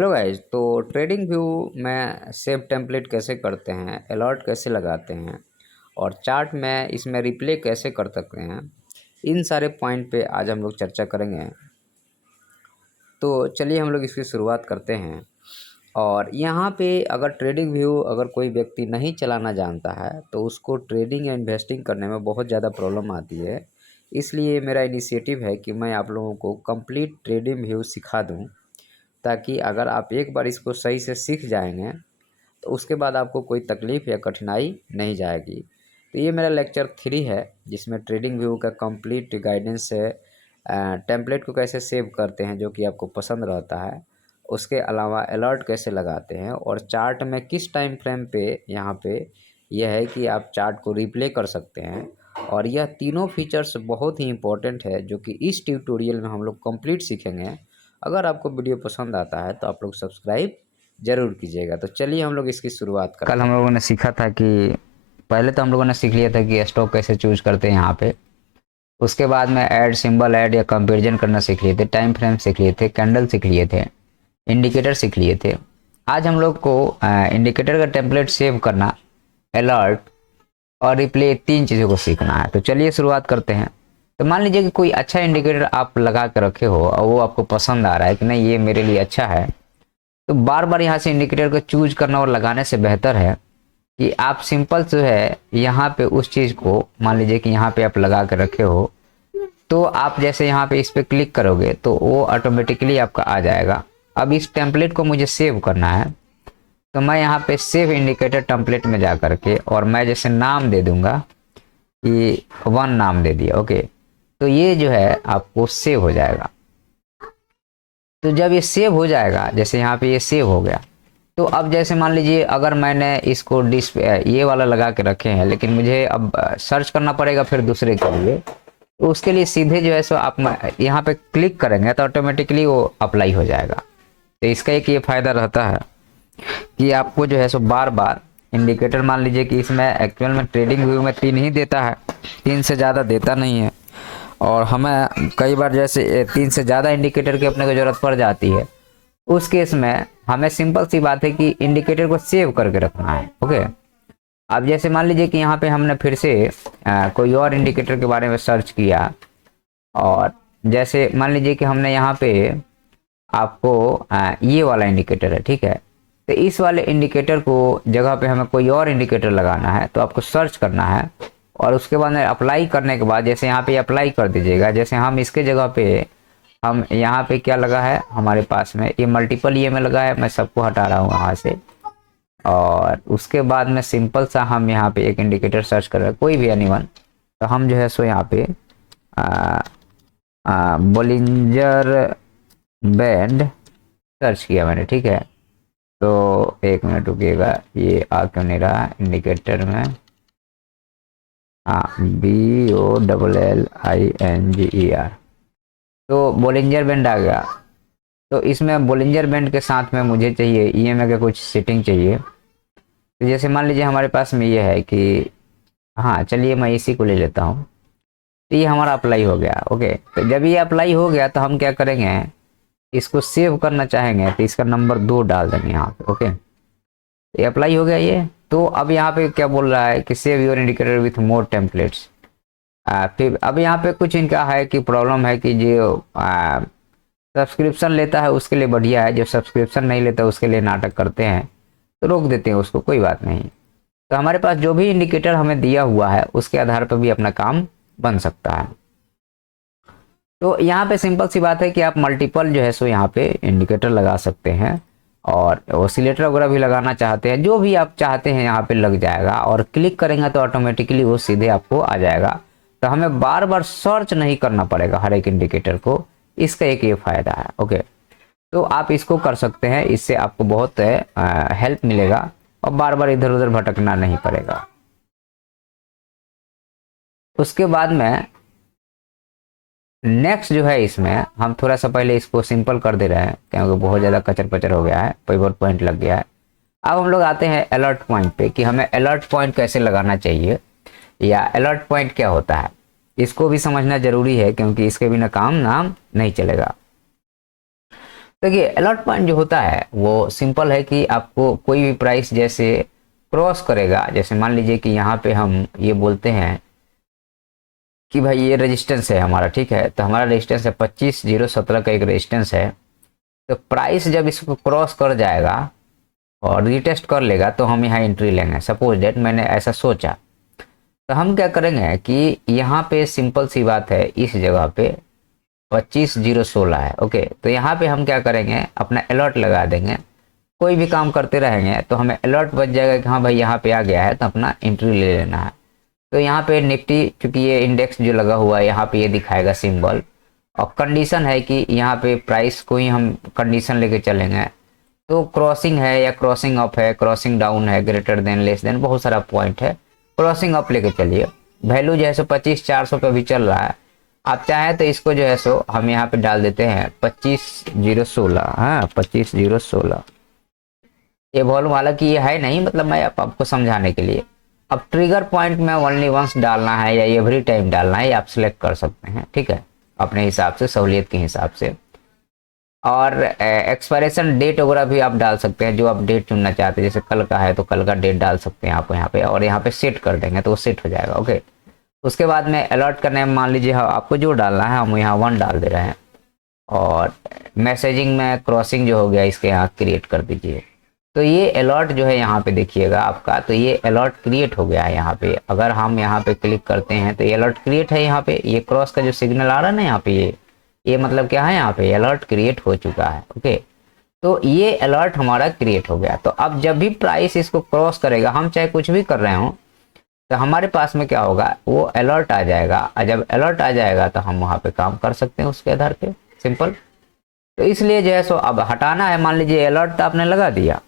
Hello guys. तो trading view में save template कैसे करते हैं, अलर्ट कैसे लगाते हैं और चार्ट में इसमें रिप्ले कैसे कर सकते हैं, इन सारे पॉइंट पे आज हम लोग चर्चा करेंगे। तो चलिए हम लोग इसकी शुरुआत करते हैं। और यहाँ पे अगर ट्रेडिंग व्यू अगर कोई व्यक्ति नहीं चलाना जानता है तो उसको ट्रेडिंग या इन्वेस्टिंग करने में बहुत ज़्यादा प्रॉब्लम आती है। इसलिए मेरा इनिशिएटिव है कि मैं आप लोगों को कंप्लीट ट्रेडिंग व्यू सिखा दूँ, ताकि अगर आप एक बार इसको सही से सीख जाएंगे तो उसके बाद आपको कोई तकलीफ़ या कठिनाई नहीं जाएगी। तो ये मेरा लेक्चर 3 है, जिसमें ट्रेडिंग व्यू का कंप्लीट गाइडेंस है। टेम्पलेट को कैसे सेव करते हैं जो कि आपको पसंद रहता है, उसके अलावा अलर्ट कैसे लगाते हैं और चार्ट में किस टाइम फ्रेम पे यहाँ पे यह है कि आप चार्ट को रिप्ले कर सकते हैं। और यह तीनों फीचर्स बहुत ही इम्पोर्टेंट है जो कि इस ट्यूटोरियल में हम लोग कंप्लीट सीखेंगे। अगर आपको वीडियो पसंद आता है तो आप लोग सब्सक्राइब ज़रूर कीजिएगा। तो चलिए हम लोग इसकी शुरुआत करते हैं। कल हम लोगों ने सीखा था कि पहले तो हम लोगों ने सीख लिया था कि स्टॉक कैसे चूज करते हैं यहाँ पे। उसके बाद में ऐड सिंबल ऐड या कंपैरिजन करना सीख लिए थे, टाइम फ्रेम सीख लिए थे, कैंडल सीख लिए थे, इंडिकेटर सीख लिए थे। आज हम लोग को इंडिकेटर का टेम्पलेट सेव करना, अलर्ट और रिप्ले, तीन चीज़ों को सीखना है। तो चलिए शुरुआत करते हैं। तो मान लीजिए कि कोई अच्छा इंडिकेटर आप लगा के रखे हो और वो आपको पसंद आ रहा है कि नहीं ये मेरे लिए अच्छा है, तो बार बार यहाँ से इंडिकेटर को चूज करना और लगाने से बेहतर है कि आप सिंपल जो है यहाँ पे उस चीज़ को, मान लीजिए कि यहाँ पे आप लगा के रखे हो, तो आप जैसे यहाँ पे इस पे क्लिक करोगे तो वो ऑटोमेटिकली आपका आ जाएगा। अब इस टेम्पलेट को मुझे सेव करना है, तो मैं यहाँ पे सेव इंडिकेटर टेम्पलेट में जा करके और मैं जैसे नाम दे दूंगा कि 1 नाम दे दिया। ओके, तो ये जो है आपको सेव हो जाएगा। तो जब ये सेव हो जाएगा, जैसे यहाँ पे ये सेव हो गया, तो अब जैसे मान लीजिए अगर मैंने इसको डिस्प्ले ये वाला लगा के रखे हैं, लेकिन मुझे अब सर्च करना पड़ेगा फिर दूसरे के लिए, तो उसके लिए सीधे जो है सो आप यहाँ पे क्लिक करेंगे तो ऑटोमेटिकली वो अप्लाई हो जाएगा। तो इसका एक ये फायदा रहता है कि आपको जो है सो बार बार इंडिकेटर, मान लीजिए कि इसमें एक्चुअल में ट्रेडिंग व्यू में 3 ही देता है, 3 से ज़्यादा देता नहीं है। और हमें कई बार जैसे 3 से ज़्यादा इंडिकेटर की अपने को ज़रूरत पड़ जाती है, उस केस में हमें सिंपल सी बात है कि इंडिकेटर को सेव करके रखना है। ओके, अब जैसे मान लीजिए कि यहाँ पे हमने फिर से कोई और इंडिकेटर के बारे में सर्च किया, और जैसे मान लीजिए कि हमने यहाँ पे आपको ये वाला इंडिकेटर है, ठीक है, तो इस वाले इंडिकेटर को जगह पे हमें कोई और इंडिकेटर लगाना है, तो आपको सर्च करना है और उसके बाद अप्लाई करने के बाद जैसे यहाँ पे अप्लाई कर दीजिएगा। जैसे हम इसके जगह पे, हम यहाँ पे क्या लगा है हमारे पास में, ये मल्टीपल ये में लगा है, मैं सबको हटा रहा हूँ यहाँ से। और उसके बाद में सिंपल सा हम यहाँ पे एक इंडिकेटर सर्च कर रहे हैं, कोई भी एनीवन, तो हम जो है सो यहाँ पे बोलिंजर बैंड सर्च किया मैंने, ठीक है। तो एक मिनट रुकिएगा, ये आ क्यों नहीं रहा इंडिकेटर में। हाँ, BOLLINGER, तो बोलिंजर बैंड आ गया। तो इसमें बोलिंजर बैंड के साथ में मुझे चाहिए EMA का कुछ सेटिंग चाहिए। तो जैसे मान लीजिए हमारे पास में ये है कि, हाँ चलिए मैं इसी को ले लेता हूँ। तो ये हमारा अप्लाई हो गया। ओके, तो जब ये अप्लाई हो गया तो हम क्या करेंगे, इसको सेव करना चाहेंगे तो इसका नंबर 2 डाल देंगे यहाँ पे। ओके, ये अप्लाई हो गया ये। तो अब यहाँ पे क्या बोल रहा है कि save your indicator with more templates. फिर अब यहाँ पे कुछ इनका है कि प्रॉब्लम है कि जो सब्सक्रिप्शन लेता है उसके लिए बढ़िया है, जो सब्सक्रिप्शन नहीं लेता उसके लिए नाटक करते हैं, तो रोक देते हैं उसको, कोई बात नहीं। तो हमारे पास जो भी इंडिकेटर हमें दिया हुआ है उसके आधार पर भी अपना काम बन सकता है। तो यहाँ पे सिंपल सी बात है कि आप मल्टीपल जो है सो यहाँ पे इंडिकेटर लगा सकते हैं, और ऑसिलेटर वगैरह भी लगाना चाहते हैं, जो भी आप चाहते हैं यहाँ पे लग जाएगा। और क्लिक करेंगे तो ऑटोमेटिकली वो सीधे आपको आ जाएगा, तो हमें बार बार सर्च नहीं करना पड़ेगा हर एक इंडिकेटर को। इसका एक ये फायदा है। ओके, तो आप इसको कर सकते हैं, इससे आपको बहुत हेल्प मिलेगा और बार बार इधर उधर भटकना नहीं पड़ेगा। उसके बाद में नेक्स्ट जो है, इसमें हम थोड़ा सा पहले इसको सिंपल कर दे रहे हैं क्योंकि बहुत ज़्यादा कचर पचर हो गया है, पिवट पॉइंट लग गया है। अब हम लोग आते हैं अलर्ट पॉइंट पे कि हमें अलर्ट पॉइंट कैसे लगाना चाहिए या अलर्ट पॉइंट क्या होता है, इसको भी समझना जरूरी है क्योंकि इसके बिना काम नाम नहीं चलेगा। देखिए अलर्ट पॉइंट जो होता है वो सिंपल है कि आपको कोई भी प्राइस जैसे क्रॉस करेगा, जैसे मान लीजिए कि यहाँ पे हम ये बोलते हैं कि भाई ये रेजिस्टेंस है हमारा, ठीक है, तो हमारा रेजिस्टेंस है 25,017 का एक रेजिस्टेंस है। तो प्राइस जब इसको क्रॉस कर जाएगा और रिटेस्ट कर लेगा तो हम यहाँ एंट्री लेंगे। सपोज डेट मैंने ऐसा सोचा, तो हम क्या करेंगे कि यहाँ पे सिंपल सी बात है, इस जगह पे 25,016 है, ओके, तो यहाँ पे हम क्या करेंगे, अपना अलर्ट लगा देंगे। कोई भी काम करते रहेंगे तो हमें अलर्ट बच जाएगा कि हाँ भाई यहाँ पे आ गया है, तो अपना एंट्री ले लेना है। तो यहाँ पे निफ्टी, चूंकि ये इंडेक्स जो लगा हुआ है यहाँ पे ये दिखाएगा सिंबल, और कंडीशन है कि यहाँ पे प्राइस को ही हम कंडीशन लेके चलेंगे। तो क्रॉसिंग है या क्रॉसिंग अप है, क्रॉसिंग डाउन है, ग्रेटर देन, लेस देन, बहुत सारा पॉइंट है। क्रॉसिंग अप लेके चलिए। वैल्यू जो है सो 25,400 पे भी चल रहा है। आप चाहें तो इसको जो है सो हम यहाँ पे डाल देते हैं 25,016। हाँ 25,016। ये वॉल्यूम हालांकि ये है नहीं, मतलब मैं आपको समझाने के लिए। अब ट्रिगर पॉइंट में ओनली वंस डालना है या एवरी टाइम डालना है, आप सिलेक्ट कर सकते हैं, ठीक है, अपने हिसाब से, सहूलियत के हिसाब से। और एक्सपायरेशन डेट वगैरह भी आप डाल सकते हैं, जो आप डेट चुनना चाहते हैं, जैसे कल का है तो कल का डेट डाल सकते हैं आप यहाँ पे, और यहाँ पे सेट कर देंगे तो वो सेट हो जाएगा, ओके। उसके बाद में अलर्ट करने में मान लीजिए आपको जो डालना है, हम यहाँ 1 डाल दे रहे हैं। और मैसेजिंग में क्रॉसिंग जो हो गया इसके यहाँ क्रिएट कर दीजिए। तो ये अलर्ट जो है यहाँ पे देखिएगा आपका, तो ये अलर्ट क्रिएट हो गया है यहाँ पे। अगर हम यहाँ पे क्लिक करते हैं तो ये अलर्ट क्रिएट है यहाँ पे। ये क्रॉस का जो सिग्नल आ रहा है ना यहाँ पे, ये मतलब क्या है, यहाँ पे अलर्ट क्रिएट हो चुका है, ओके। तो ये अलर्ट हमारा क्रिएट हो गया। तो अब जब भी प्राइस इसको क्रॉस करेगा, हम चाहे कुछ भी कर रहे हो, तो हमारे पास में क्या होगा, वो अलर्ट आ जाएगा। और जब अलर्ट आ जाएगा तो हम वहाँ पे काम कर सकते हैं उसके आधार पे, सिंपल। तो इसलिए जो है सो अब हटाना है, मान लीजिए अलर्ट तो आपने लगा दिया,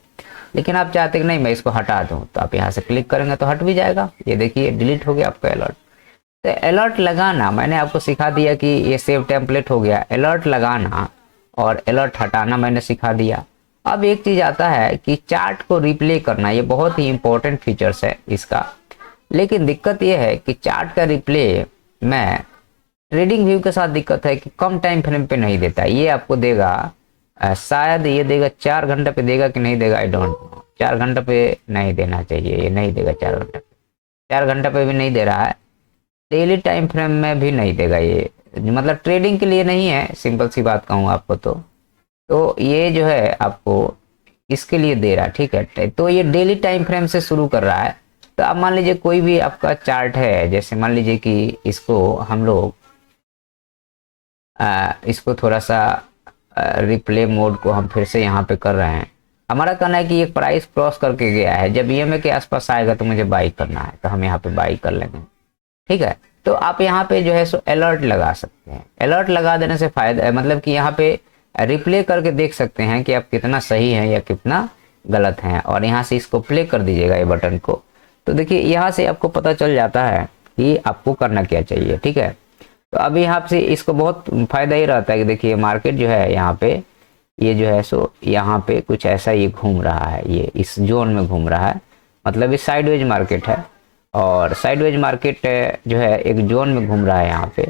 लेकिन आप चाहते कि नहीं मैं इसको हटा दूं, तो आप यहाँ से क्लिक करेंगे तो हट भी जाएगा। ये देखिए डिलीट हो गया आपका अलर्ट। तो अलर्ट लगाना मैंने आपको सिखा दिया कि ये सेव टेम्पलेट हो गया। अलर्ट लगाना और अलर्ट हटाना मैंने सिखा दिया। अब एक चीज आता है कि चार्ट को रिप्ले करना, ये बहुत ही इंपॉर्टेंट फीचर्स है इसका। लेकिन दिक्कत ये है कि चार्ट का रिप्ले में ट्रेडिंग व्यू के साथ दिक्कत है कि कम टाइम फ्रेम पे नहीं देता। ये आपको देगा शायद ये देगा 4 घंटे पे देगा कि नहीं देगा, आई डोंट नो। 4 घंटे पे नहीं देना चाहिए, ये नहीं देगा 4 घंटे पे। 4 घंटे पे भी नहीं दे रहा है, डेली टाइम फ्रेम में भी नहीं देगा। ये मतलब ट्रेडिंग के लिए नहीं है, सिंपल सी बात कहूँ आपको तो ये जो है आपको इसके लिए दे रहा है, ठीक है। तो ये डेली टाइम फ्रेम से शुरू कर रहा है। तो अब मान लीजिए कोई भी आपका चार्ट है, जैसे मान लीजिए कि इसको हम लोग इसको थोड़ा सा रिप्ले मोड को हम फिर से यहाँ पे कर रहे हैं। हमारा कहना है कि ये प्राइस क्रॉस करके गया है, जब ईएमए के आसपास आएगा तो मुझे बाई करना है, तो हम यहाँ पे बाई कर लेंगे, ठीक है। तो आप यहाँ पे जो है सो अलर्ट लगा सकते हैं। अलर्ट लगा देने से फायदा है, मतलब कि यहाँ पे रिप्ले करके देख सकते हैं कि आप कितना सही हैं या कितना गलत हैं। और यहाँ से इसको प्ले कर दीजिएगा ये बटन को, तो देखिए यहाँ से आपको पता चल जाता है कि आपको करना क्या चाहिए, ठीक है। तो अभी यहाँ से इसको बहुत फायदा ही रहता है कि देखिए मार्केट जो है यहाँ पे, ये जो है सो यहाँ पे कुछ ऐसा ये घूम रहा है, ये इस जोन में घूम रहा है, मतलब ये साइडवेज मार्केट है। और साइडवेज मार्केट जो है एक जोन में घूम रहा है यहाँ पे।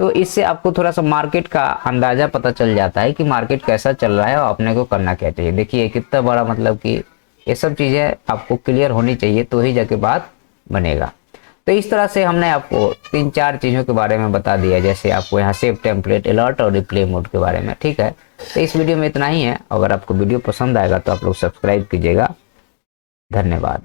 तो इससे आपको थोड़ा सा मार्केट का अंदाजा पता चल जाता है कि मार्केट कैसा चल रहा है और अपने को करना क्या चाहिए। देखिए कितना बड़ा, मतलब कि ये सब चीज़ें आपको क्लियर होनी चाहिए तो ही जाके बात बनेगा। तो इस तरह से हमने आपको 3-4 चीज़ों के बारे में बता दिया, जैसे आपको यहाँ सेव टेम्पलेट, अलर्ट और रिप्ले मोड के बारे में, ठीक है। तो इस वीडियो में इतना ही है। अगर आपको वीडियो पसंद आएगा तो आप लोग सब्सक्राइब कीजिएगा। धन्यवाद।